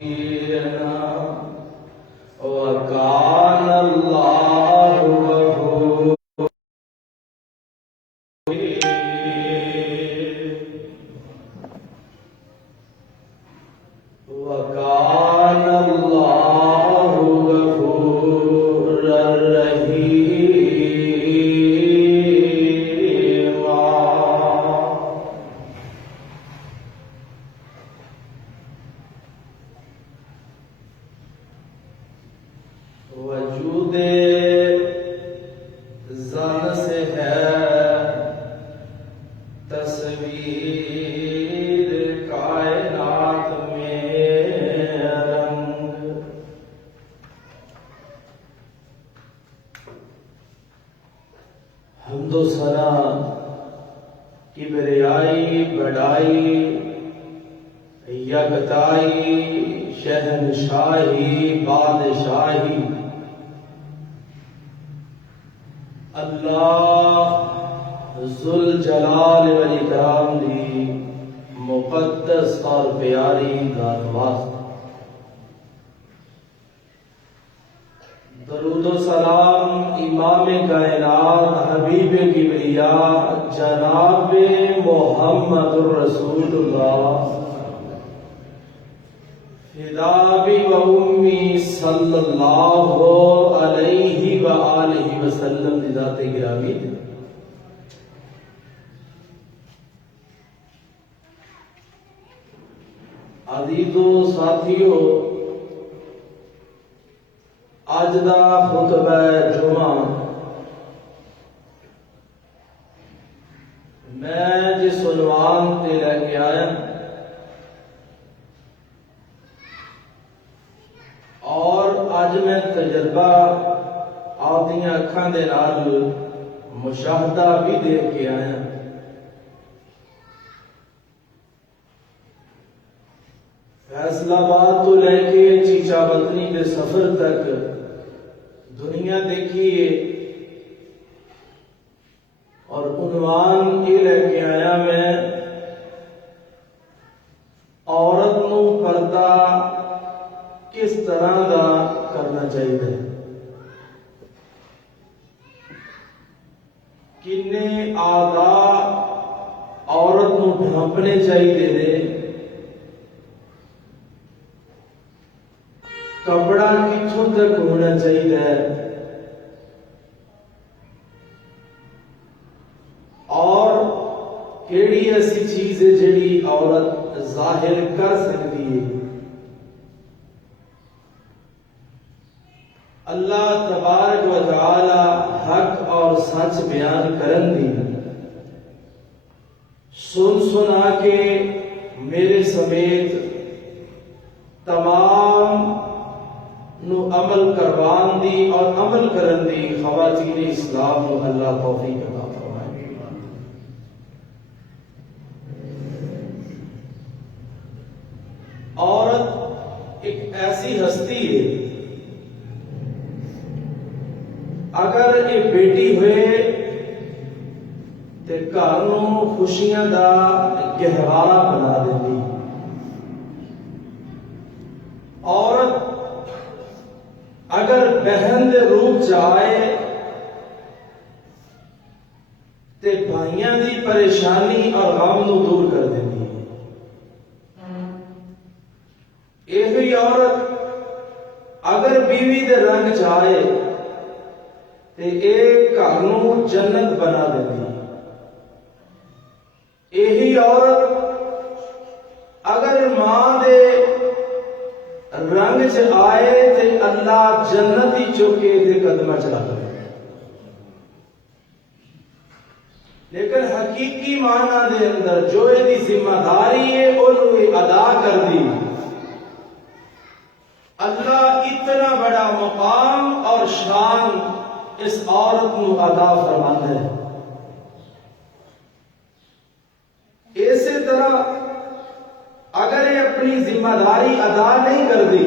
وَكَانَ اللَّهُ غَفُورًا وجود زن سے ہے تصویر کائنات میں رنگ، حمد و ثنا کبریائی بڑائی یکتائی شہنشاہی بادشاہی اللہ ذوالجلال والاکرام دی مقدس اور پیاری ذات واسطے درود و سلام امام کائنات حبیب کبریا جناب محمد الرسول اللہ فدا بی و امی صلی اللہ علیہ وآلہ وسلم دی ذات گرامی دے۔ عزیزو ساتھیو، اج دا خطبہ جمعہ میں جس عنوان تے لے کے آیا اور اج میں تجربہ آدیاں اکھاں دے نال مشاہدہ بھی دیکھ کے آیا، فیصل آباد تو لے کے چیچا بتنی کے سفر تک دنیا دیکھیے اور عنوان یہ لے کے آیا میں عورت نو پردہ کس طرح دا کرنا چاہیے، کنے آدھا عورت نو ڈھانپنے چاہیے دے، کپڑا کتھوں تک ہونا چاہیے اور کیڑی ایسی چیز ہے جڑی عورت ظاہر کر سکتی ہے۔ اللہ تبارک و تعالی حق اور سچ بیان کرن دی سن سنا کے میرے سمیت تمام نو عمل کروان دی اور عمل کرن دی خواتین اسلام نو اللہ توفیق عطا فرمائے۔ عورت ایک ایسی ہستی ہے، اگر یہ بیٹی ہوئے تے گھر نو خوشیاں دا گہوارہ بنا دیندی۔ عورت اگر بہن دے روپ چاہے تے بھائیاں دی پریشانی اور غم نو دور کر دیندی ہے۔ ایہی عورت اگر بیوی دے رنگ چاہے تے ایک گھر نو جنت بنا دیندی ہے۔ یہی عورت اگر ماں دے رنگ چ آئے تے اللہ جنت ہی چوکے دے قدمہ چلا دے، لیکن حقیقی معنی دے اندر جو یہ ذمہ داری ہے انہوں ادا کر دی۔ اللہ اتنا بڑا مقام اور شان اس عورت نو عطا فرماتا ہے۔ اسی طرح اگر یہ اپنی ذمہ داری ادا نہیں کر دی،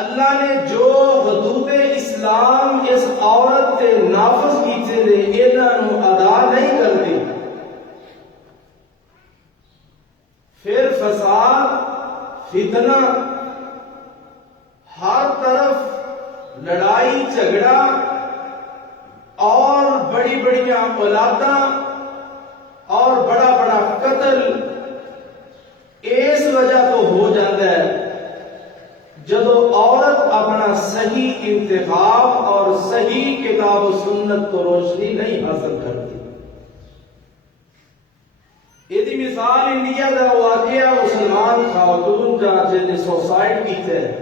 اللہ نے جو حدود اسلام اس عورت تے نافذ کیتے نے انہاں نو ادا نہیں کر دی، پھر فساد فتنہ، ہر طرف لڑائی جھگڑا اور بڑی بڑیاں اولاداں اور بڑا بڑا قتل اس وجہ تو ہو جاتا ہے جدو عورت اپنا صحیح انتخاب اور صحیح کتاب و سنت تو روشنی نہیں حاصل کرتی۔ یہ مثال انڈیا کا واقعہ مسلمان خاتون کا جن سوسائڈ کیتے ہیں،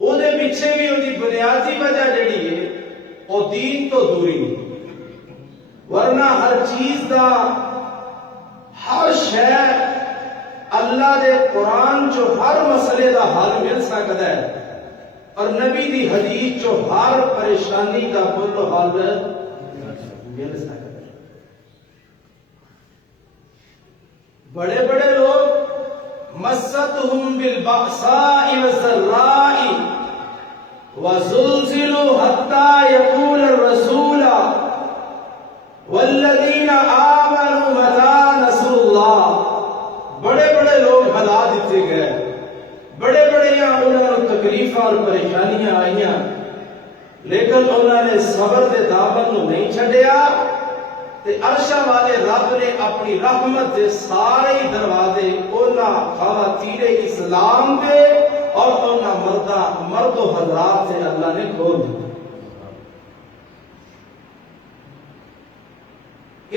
وہ پیچھے بھی وہ بنیادی وجہ جڑی ہے وہ دین تو دوری، ورنہ ہر چیز دا ہر شے اللہ دے قرآن چو ہر مسئلے دا حل مل سکتا ہے، اور نبی دی حدیث چو ہر پریشانی دا کل حل مل سکتا ہے۔ بڑے بڑے لوگ مستہم بالبأساء والضراء وزلزلوا حتى يقول الرسول والذین آمنوا متی نصر اللہ، بڑے بڑے لوگ ہلا دیتے گئے، بڑے بڑے انہوں نے تکلیفاں اور پریشانیاں آئیاں، لیکن انہوں نے صبر دے دامن نو نہیں چھڈیا، تے عرشہ والے رب نے اپنی رحمت دے سارے دروازے انہاں خواتین اسلام دے اور انہاں مرد و حضرات سے اللہ نے کھول دیے۔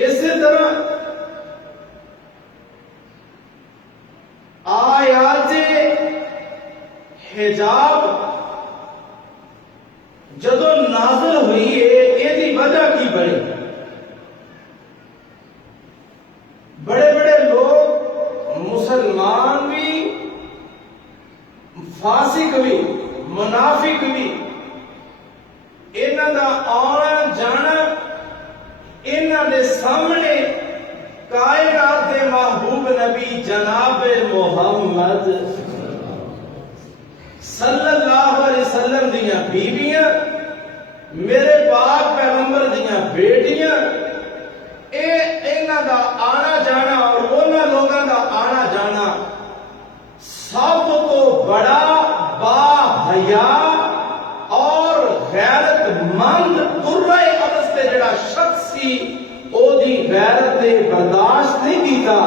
اسی طرح آیات حجاب جدو نازل ہوئی ہے، یہ وجہ کی بڑی، بڑے بڑے لوگ مسلمان بھی، فاسق بھی، منافق بھی، انہاں دا آنا جانا انہاں دے سامنے کائنات دے محبوب نبی جناب محمد صلی اللہ علیہ وسلم دیاں بیویاں، میرے پاک پیغمبر دیاں بیٹیاں، انہاں دا آنا جانا اور انہاں لوگاں دا آنا جانا سب تو بڑا با حیا اور غیرت مند قرہ ابس تے جڑا شخص سی او دی غیرت تے برداشت نہیں کیتا،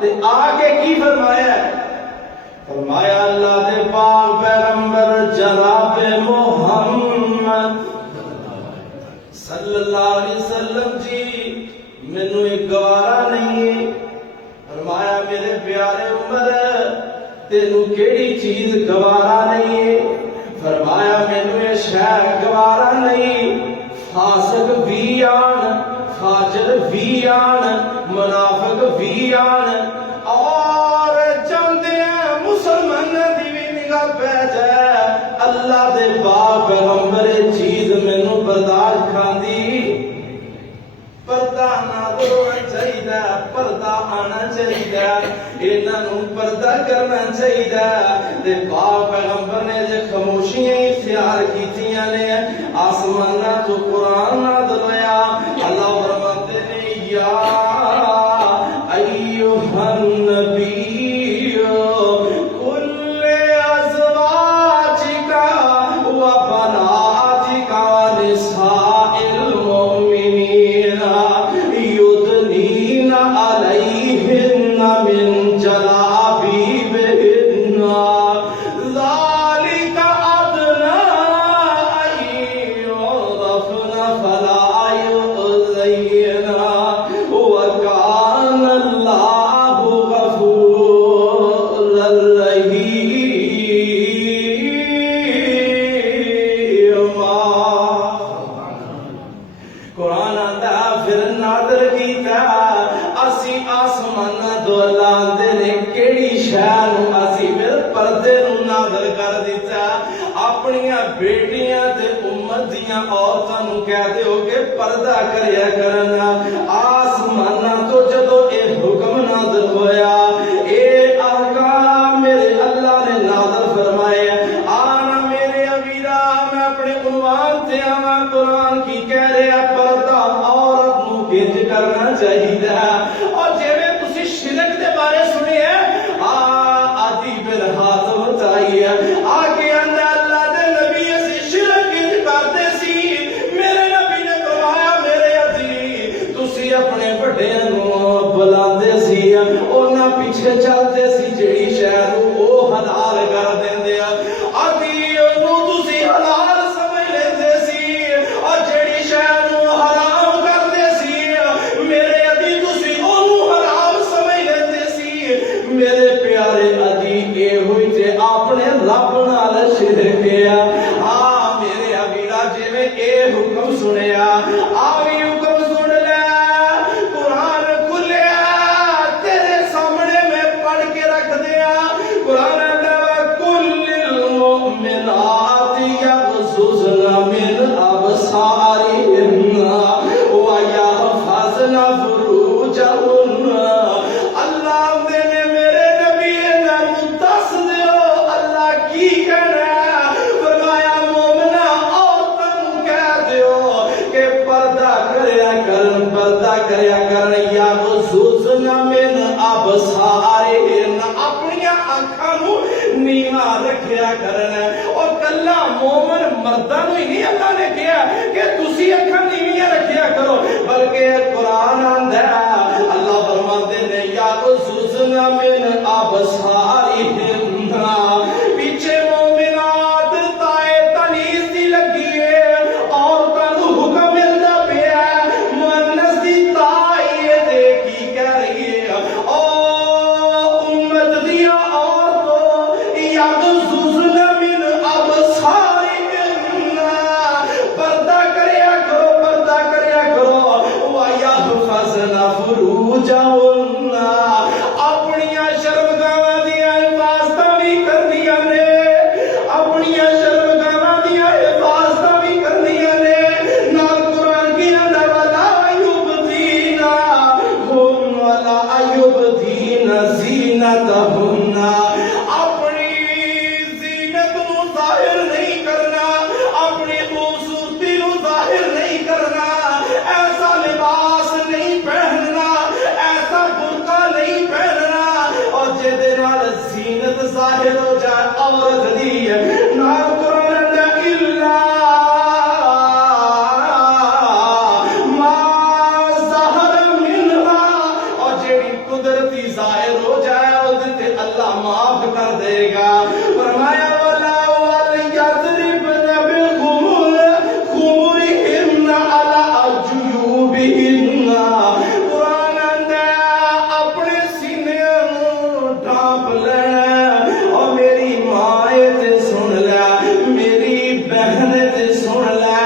تے آگے کی فرمایا ہے؟ فرمایا اللہ دے پاک پیغمبر جناب محمد صلی اللہ علیہ وسلم جی مینوں ایک گوارا نہیں ہے۔ فرمایا میرے پیارے عمر تینوں کیڑی چیز گوارا نہیں ہے؟ فرمایا مینوں یہ شے گوارا نہیں، فاسق بھی آن، فاجر بھی آن، منافق بھی آن، اور جاندے ہیں مسلمان دی بھی نگاہ پہ جائے، اللہ دے پاک پیغمبر چیز مینوں برداشت کھاندی۔ پردہ نازل ہونا چاہیے، پردہ آنا چاہیے، انہاں نوں پردہ کرنا چاہیے۔ تے پاک پیغمبر نے جے خاموشیاں اختیار کیتیاں نے، آسماناں تو قرآن نازل ہویا، اللہ فرماتے نے یا ایھا النبی بیٹیاں تے امت دیاں عورتاں نوں کہتے ہو کہ پردہ کریا کرنا۔ آسماناں تو جدو اے حکم نازل ہویا، اے احکام میرے اللہ نے نازل فرمائے، آنا میرے امیرا میں اپنے عنوان تے آنا، قرآن کی کہہ رہا پردہ عورت نوں کنج کرنا چاہیے، اور جویں تسی شرک دے بارے مومنا پیچھے چلتے سی جیڑی شہر وہ حلال کر دیندے آدھی انہوں تسی حلال سمجھ لیندے سی اور جیڑی شہر حرام کرتے سی میرے ادھی تسی انہوں حرام سمجھ لیندے سی میرے پیارے ادھی اے ہوئی تے اپنے رب نال شرک کیا ہاں میرے ابیرا جی میں اے حکم سنیا آوی حکم سن لے قرآن کھلیا تیرے سامنے میں پڑھ کے رکھ دیا قرآن کل المؤمنات یغضضن من ابصارهن ویحفظن فروجهن اللہ نے میرے نبی نے دس دیو اللہ کی کہنا ہے فرمایا مومنہ عورتوں کہہ دیو کہ پردہ کریا کرن یغضضن من ابصارهن اپنی آنکھاں نو نیواں رکھیا کرنا اور کلا مومن مرداں نو ہی نہیں اللہ نے کہا کہ تسی اکھاں نیویاں رکھیا کرو بلکہ قرآن آندا ہے اللہ فرماتے نے یغضضن من ابصارهن پیچھے مومنات تائے تنیز دی لگی ہے عورتاں نو حکم ملدا پیا مؤنث دی تائے دے کی کہہ رہی ہے او امت دیا عورتوں یغضضن من ابصارهن پردہ کریا کرو ویحفظن فروجهن اپنیاں شرمگاہاں دیاں حفاظتاں بھی کردیاں نے اپنیاں شرمگاہاں دیاں حفاظتاں بھی کردیاں نے نال قرآن کی اندر ولا یبدین زینتہن اپنی زینت نو ظاہر نہیں کرنا اپنی خوبصورتی نو ظاہر نہیں کرنا ایسا لباس نہیں پہننا ایسا برقع نہیں پہننا اور جدے نال زینت ظاہر ہو جائے عورت دی نال قرآن دا الا ما ظہر منہا اور جیڑی قدرتی ظاہر ہو جائے تے اللہ معاف کر دے گا فرمایا ولا ولیضربن بخمرهن علی جیوبہن قرآن اندر اپنے سینے نو ڈھانپ لینا اور میری ماں تے سن لے میری بہن تے سن لے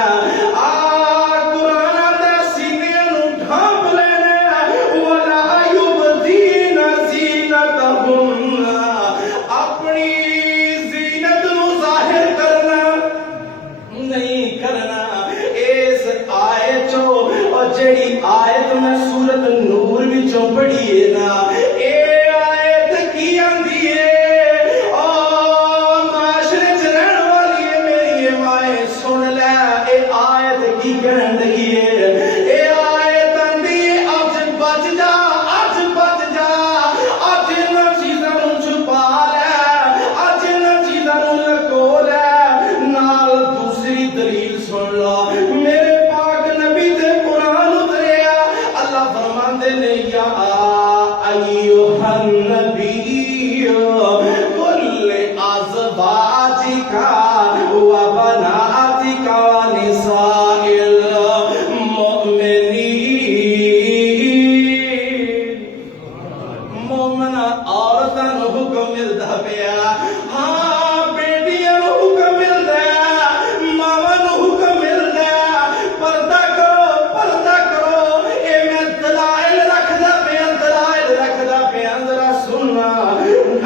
قرآن اندر سینے نو ڈھانپ لینا ولا یبدین زینتہن اپنی زینت نو ظاہر کرنا نہیں کرنا اس آیت چو اور جڑی آیت میں سورت نور وچوں پڑھی ہے نا اے آیت کی آندی ہے او معاشرے چ رہن والی ہے میری مائیں سن لے اے آیت کی کہن لگی ہے اے آیت آندی ہے اج بچ جا اج انہاں چیزاں نو چھپا لے اج انہاں چیزاں نو لکو لے نال دوسری دلیل سن لو میرے پاک نبی تے قرآن اتریا اللہ فرماندے نے یا ایھا النبی قل لازواجک وبناتک ونساء المؤمنین مومنہ عورتاں نو حکم ملدا پیا ہاں بیٹیاں نو حکم ملدا ماواں نو حکم ملدا پردہ کرو اے میں دلائل رکھدا پیا ذرا سننا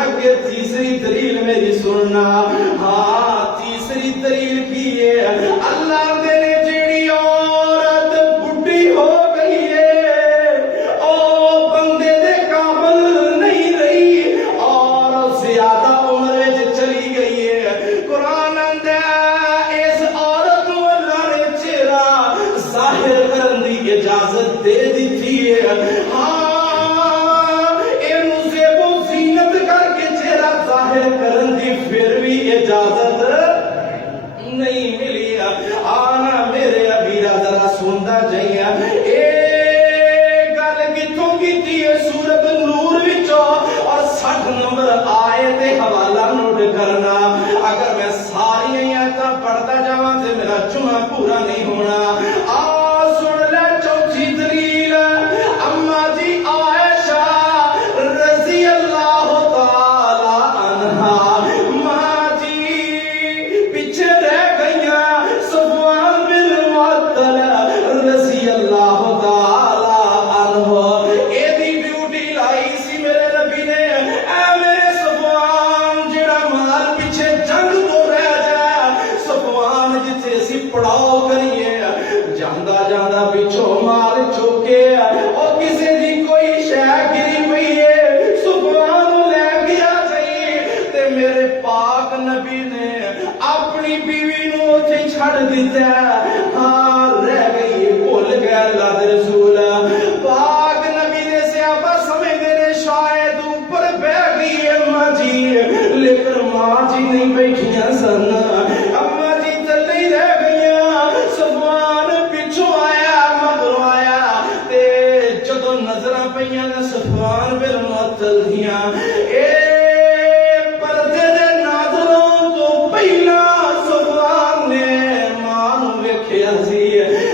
اگے تیسری دلیل میری سننا ہاں تیسری دلیل کی ہے اللہ دے نے جیڑی عورت بڈھی ہو گئی ہے او بندے دے قابل نہیں رہی اور زیادہ عمر وچ چلی گئی ہے قرآن اندر اس عورت کو اللہ نے چہرہ ظاہر کرن دی اجازت دے دیتی ہے ہاں اینو زیب و زینت کر کے چہرہ ظاہر کرن دی پھر بھی اجازت نہیں ملی آنا دیتا ہاں رہ گئی بھول گیا اللہ دے رسول پاک نبی نے صحابہ سمجھتے نے شاید اوپر بہ گئی ہے ماں جی لیکن ماں جی نہیں بیٹھیاں سن اما جی تلے ہی رہ گئیاں صفوان پچھو آیا مگروں آیا تے جدو نظراں پئیاں نے صفوان بن معطل دیاں اے پردے دے ناظروں تو پہلا صفوان نے ماں نوں ویکھیا سی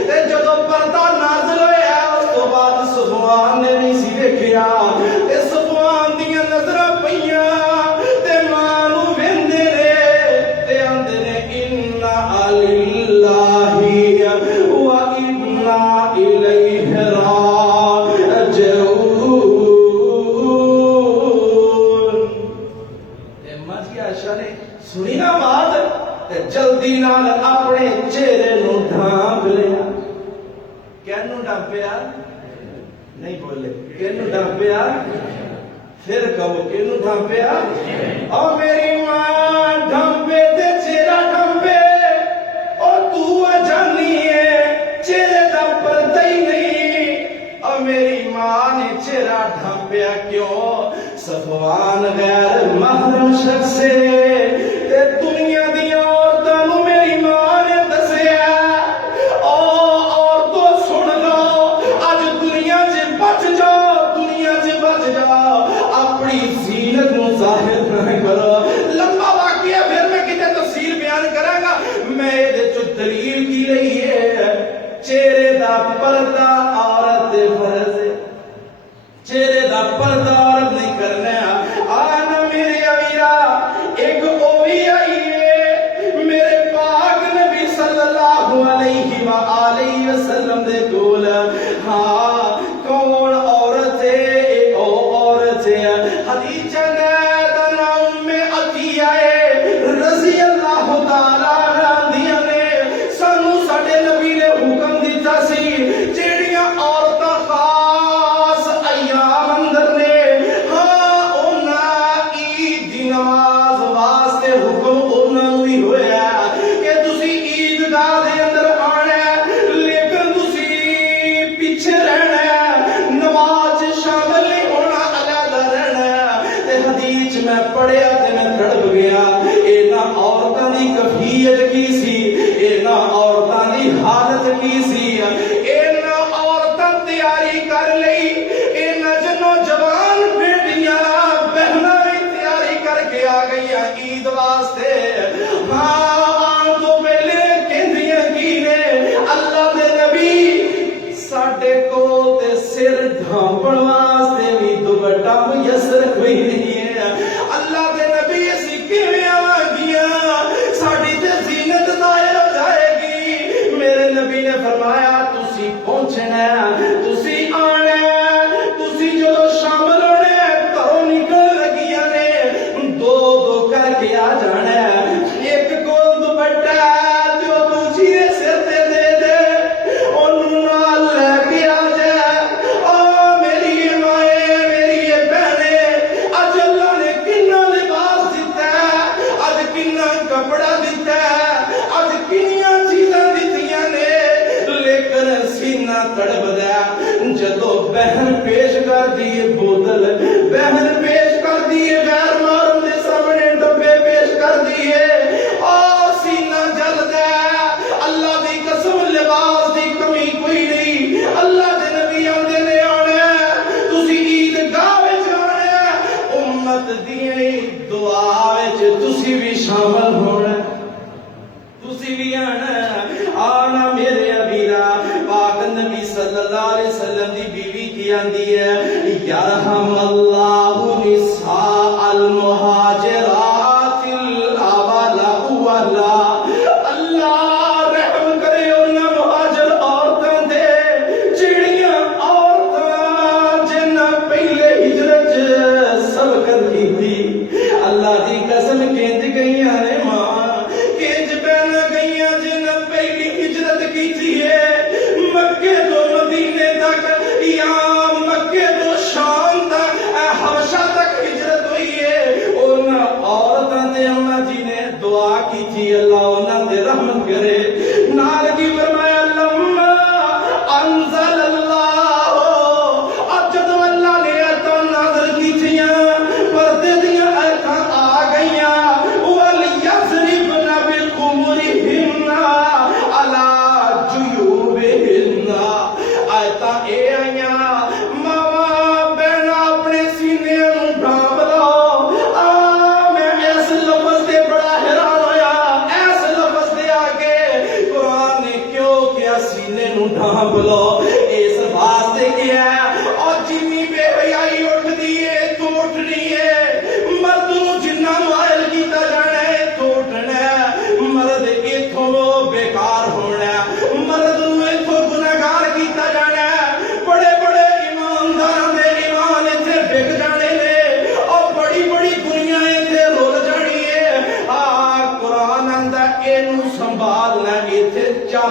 تے جدو پردہ نازل ہویا اس تو بعد صفوان نے نہیں سی ویکھیا تے صفوان دیاں نظراں پئیاں تے ماں نوں ویندے نے تے آندے نے انا للہ و انا الیہ راجعون تے ماں جی عائشہ نے سنی نا بات تے جلدی نال اپنے چہرے نوں ڈھانپ لیا کینوں ڈھانپیا نہیں بولے کینوں ڈھانپیا پھر کہو کینوں ڈھانپیا او میری ماں ڈھانپے تے چہرہ ڈھانپے او تو جانی ہے چہرے دا پردہ ہی نہیں او میری ماں نے چہرہ ڈھانپیا کیوں صفوان غیر محرم شخص سے تے دنیا دی عورتاں نوں میری ماں نے دسیا اور تو سن لو اج دنیا چ بچ جاؤ دنیا چ بچ جاؤ اپنی زینت نوں ظاہر نہ کرو لمبا واقعہ پھر میں کتے تفصیل بیان کراں گا میں اے جو دلیل کی رہی ہے چہرے دا پردہ عورت دے فرض ہے چہرے دا پردہ عورت نہیں کرنا آنا میرے امیرا ایک اوی آئی ہے میرے پاک نبی صلی اللہ علیہ وآلہ وسلم دے کول ہاں کون عورت ہے اے او عورت ہے خدیجہ نے دا نام عطیہ رضی اللہ تعالی عنہا نے سانو ساڈے نبی نے حکم دیتا سی جیڑیاں عورتاں خاص ایام اندر نے ہاں انہاں عید دی نماز واسطے حکم انہاں نوں ہی ہویا کہ تسی عیدگاہ دے اندر آنا ہے لیکن تسی پیچھے رہنا ہے نماز شامل نہیں ہونا علیحدہ رہنا ہے تے حدیث میں پڑھیا تے میں تڑپ گیا انہاں عورتاں دی کیفیت کی سی انہاں عورتاں دی حالت کی سی انہاں عورتاں تیاری کر لئی انہاں جنوں جوان بیٹیاں بہناں بھی تیاری کر کے آ گئیاں عید واسطے ہاں آن تو پہلے کہندیاں کی نے اللہ دے نبی ساڈے کول تے سر ڈھانپن واسطے بھی دوپٹہ میسر کوئی نہیں ہے اللہ دے نبی اسی کیویں آواں ساڈی تے زینت ظاہر ہو جائے گی میرے نبی نے فرمایا تسی پہنچنا ہے تسی آنا ہے تسی جو شامل ہونے گھروں نکل لگیاں نے دو دو کر کے آ جانا ہے ایک کول دوپٹہ جو دوسری دے سر تے دے دے اونوں نال لے کے آ جائے او میری مائیں میری بہنیں اج اللہ نے کنا لباس دیتا ہے اج کنا کپڑا دیتا ہے اج کنیاں چیزاں دتیاں نے لیکن سینہ تڑپدا جدو بہن پیش کر دیے بوتل بہن پیش کر دیے غیر محرم دے سامنے ڈبے پیش کر دیے او سینہ جلدا اللہ دی قسم لباس دی کمی کوئی نہیں اللہ دے نبی آندے نے آنا تسی عیدگاہ وچ آنا امت دی دعا وچ تسی بھی شامل ہونا تسی بھی آنا میرے ابیرا پاک نبی صلی اللہ علیہ وسلم دی بیوی کی آندی ہے یرحم اللہ نساء المہاجرات الاولا اللہ رحم کرے انہاں مہاجر عورتاں دے جڑیاں عورتاں جنہاں پہلے ہجرت سبقت کیتی اللہ دی قسم کہند گئیاں نے ماں کہند پہن گئیاں جنہاں پہلی ہجرت کیتی ہے مکے تو مدینے تک یا مکے تو شام تک حبشہ تک ہجرت ہوئی ہے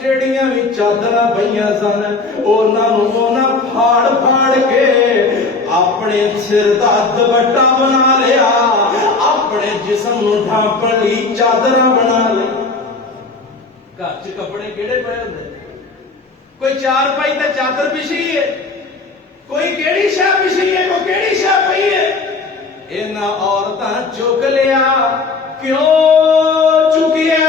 ਜਿਹੜੀਆਂ ਵੀ ਚਾਦਰਾਂ ਪਈਆਂ ਸਨ ਉਹਨਾਂ ਨੂੰ ਉਹਨਾਂ ਫਾੜ ਫਾੜ ਕੇ ਆਪਣੇ ਸਿਰ ਦਾ ਦੁਪੱਟਾ ਬਣਾ ਲਿਆ, ਆਪਣੇ ਜਿਸਮ ਨੂੰ ਢਾਂਪਣ ਲਈ ਚਾਦਰਾਂ ਬਣਾ ਲਈ। ਘਰ 'ਚ ਕੱਪੜੇ ਕਿਹੜੇ ਪਏ ਹੁੰਦੇ? ਕੋਈ ਚਾਰ ਪਾਈ ਤੇ ਚਾਦਰ ਵਿਛੀ ਹੈ, ਕੋਈ ਕਿਹੜੀ ਸ਼ੈ ਵਿਛੀ ਹੈ, ਕੋਈ ਕਿਹੜੀ ਸ਼ੈ ਪਈ ਹੈ। ਇਹਨਾਂ ਔਰਤਾਂ ਚੁੱਕ ਲਿਆ। ਕਿਉਂ ਚੁੱਕਿਆ?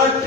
8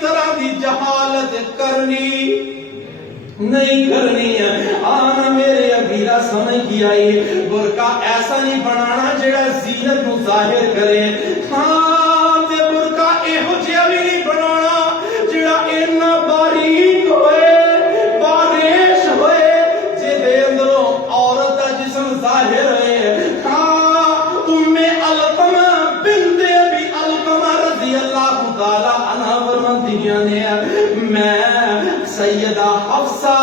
طرح دی جہالت کرنی نہیں کرنی ہے. آنا میرے ابیرا سمجھ گیا ہے برقع ایسا نہیں بنانا جڑا زینت کو ظاہر کرے. ہاں تے برقع ایہو جہا بھی نہیں بنانا جڑا اتنا باریک ہوئے بارش ہوئے جے دے اندروں عورت دا جسم ظاہر ہوئے. ہاں ام علقمہ بنت ابی علقمہ رضی اللہ تعالی عنہ فرماندیاں نے میں سیدہ حفصہ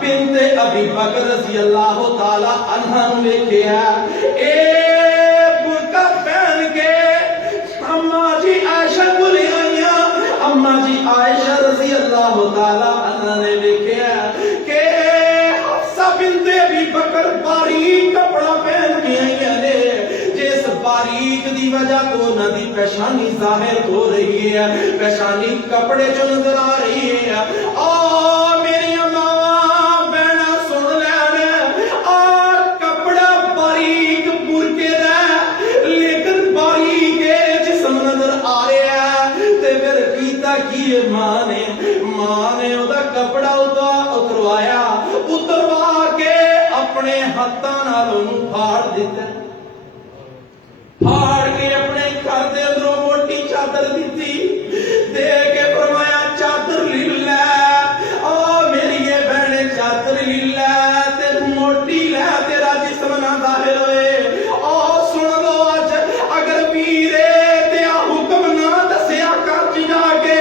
بنت ابی بکر رضی اللہ تعالی عنہ نے ویکھیا اے برقع پہن کے اماں جی عائشہ کول آئیاں. اماں جی عائشہ رضی اللہ تعالی عنہ نے ویکھیا کہ حفصہ بنت ابی بکر باریک کپڑا پہن کے آئیاں نے جس باریک دی وجہ تو انہاں دی پیشانی ظاہر ہو رہی ہے, پیشانی کپڑے جو نظر آ رہی ہے. میری ماں بہنا سن لین کپڑا باریک برقے دا لیکن باریک جسم نظر آ رہا ہے تے پھر کیتا کی ماں نے او دا کپڑا اتروایا, اتروا کے اپنے ہاتھاں نال اونوں پھاڑ دتا, پھاڑ کے اپنے گھر دے اندروں موٹی چادر دیتی دے کے فرمایا چادر لے لے. میری یہ بہنے چادر لے لے تے موٹی لے تیرا جسم نہ ظاہر ہوئے. سن لو اج اگر پیرے تے حکم نہ دسیا کر جا کے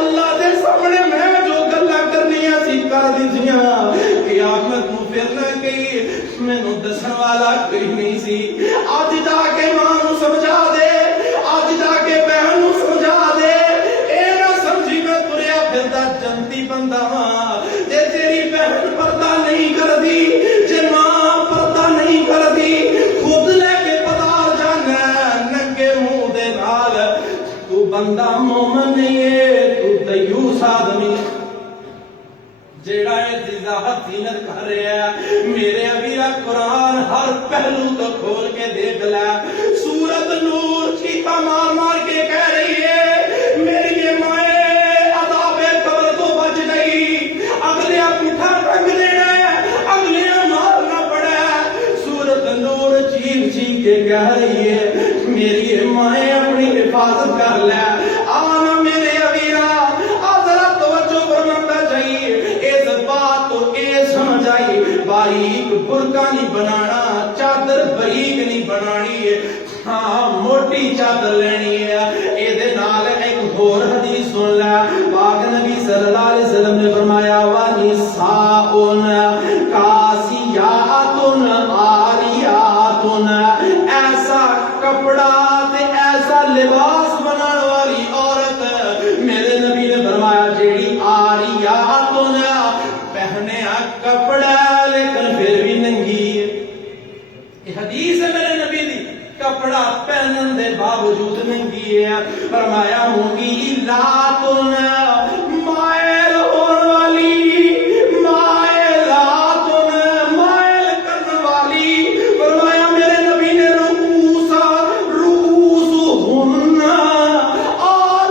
اللہ دے سامنے میں جو گلاں کرنیاں سی کر دتیاں قیامت نوں پھر نہ گئی مینوں دسن والا کوئی نہیں سی. اج جا کے ماں نوں سمجھا دے, اج جا کے بہن نوں سمجھا دے, اے نہ سمجھی میں تریا پھردا جنتی بندہ ہاں. جے تیری بہن پردہ نہیں کردی, جے ماں پردہ نہیں کردی, خود لے کے بازار جانا ننگے منہ دے نال, تو بندہ مومن نہیں ہے, تو دیوس آدمی جیڑا وضاحت زینت کر رہا ہے. میرے ابیرا قرآن ہر پہلو تو کھول کے دیکھ لے. سورت نور چیتا مار مار کے کہہ رہی ہے میری یہ مائیں عذاب قبر تو بچ گئی, اگلے پٹھا رنگ دینا اگلے مارنا پڑا. سورت نور چیخ چیخ کے کہہ رہی ہے میری یہ مائیں اپنی حفاظت کر لے. آنا میرے ابیرا ذرا توجہ فرمانا چاہیے. باریک برقع نہیں بنانا, چادر باریک نہیں بنانی ہے, ہاں موٹی چادر لینی ہے. اے دے نال ایک اور حدیث سن لے. پاک نبی صلی اللہ علیہ وسلم نے فرمایا وَنِسَاءٌ کَاسِيَاتٌ عَارِيَاتٌ, ایسا کپڑا تے ایسا لباس بنانے والی عورت میرے نبی نے فرمایا جیڑی عاریاتٌ پہنے کپڑا لیکن پھر بھی ننگی ہے. یہ حدیث ہے میرے نبی دی, کپڑا پہنن دے باوجود ننگی ہے. فرمایا ہونگی لاتن مائل ہون والی, مائلاتن مائل کرن والی. فرمایا میرے نبی نے رؤوسہن,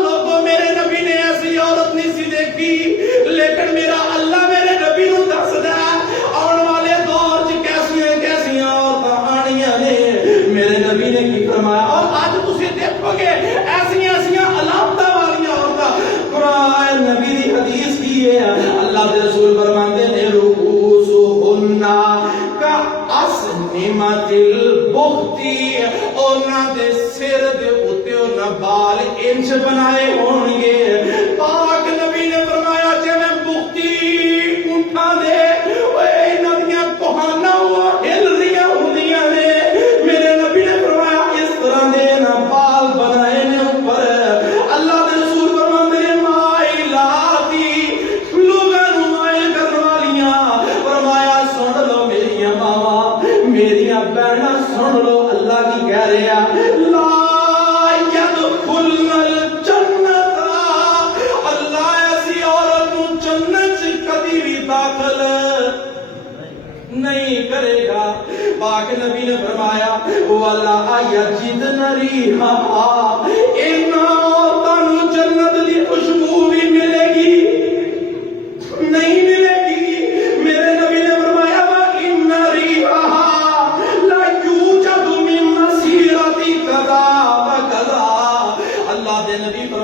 لوگوں میرے نبی نے ایسی عورت نہیں سی دیکھی لیکن میرا اللہ میرے نبی نوں دسدا آنے والے دور چ کیسیاں کیسیاں عورتاں آنیاں نے. میرے نبی نے کی فرمایا اور آج تسی دیکھو گے ایسیاں ایسیاں علامتاں والیاں عورتاں. قرآن نبی دی حدیث کی ہے, اللہ دے رسول فرماندے نے رؤوسہن کا اسنمۃ البخت, انہاں دے سر دے اوتے انہاں بال انچ بنائے ہون گے. پاک نبی نے فرمایا جویں بختی اونٹاں دے انہاں دیاں کوہاناں ہل رہیاں ہوندیاں نے. میرے نبی نے فرمایا اس طرح دے نہ بال بنائے نے اوپر. اللہ دے رسول فرماندے نے مائلاتی, لوگاں نوں مائل کرن والیاں. فرمایا سن لو میریاں ماواں میریاں بہناں سن لو اللہ کی کہہ رہا لا يدخلن الجنت, اللہ ایسی عورت کو جنت کبھی بھی داخل نہیں کرے گا. پاک نبی نے فرمایا وَلَا يَجِدْنَ رِيحَهَا, ان عورتوں جنت دی خوشبو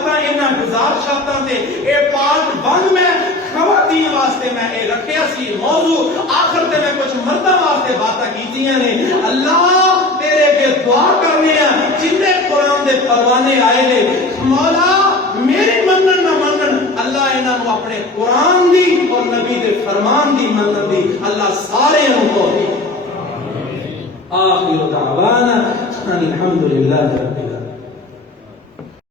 شرطاں انہاں گزارشاتاں تے اے پارٹ بند میں خواتین واسطے میں اے رکھیا سی موضوع آخر تے میں کچھ مرداں واسطے باتاں کیتیاں نے اللہ تیرے کے دعا کرنے ہیں جتنے قرآن دے پروانے آئے نے مولا میری منن نہ منن اللہ انہاں نو اپنے قرآن دی اور نبی دے فرمان دی منن دی اللہ سارے نو توفیق آخر دعوانا الحمدللہ رب العالمین.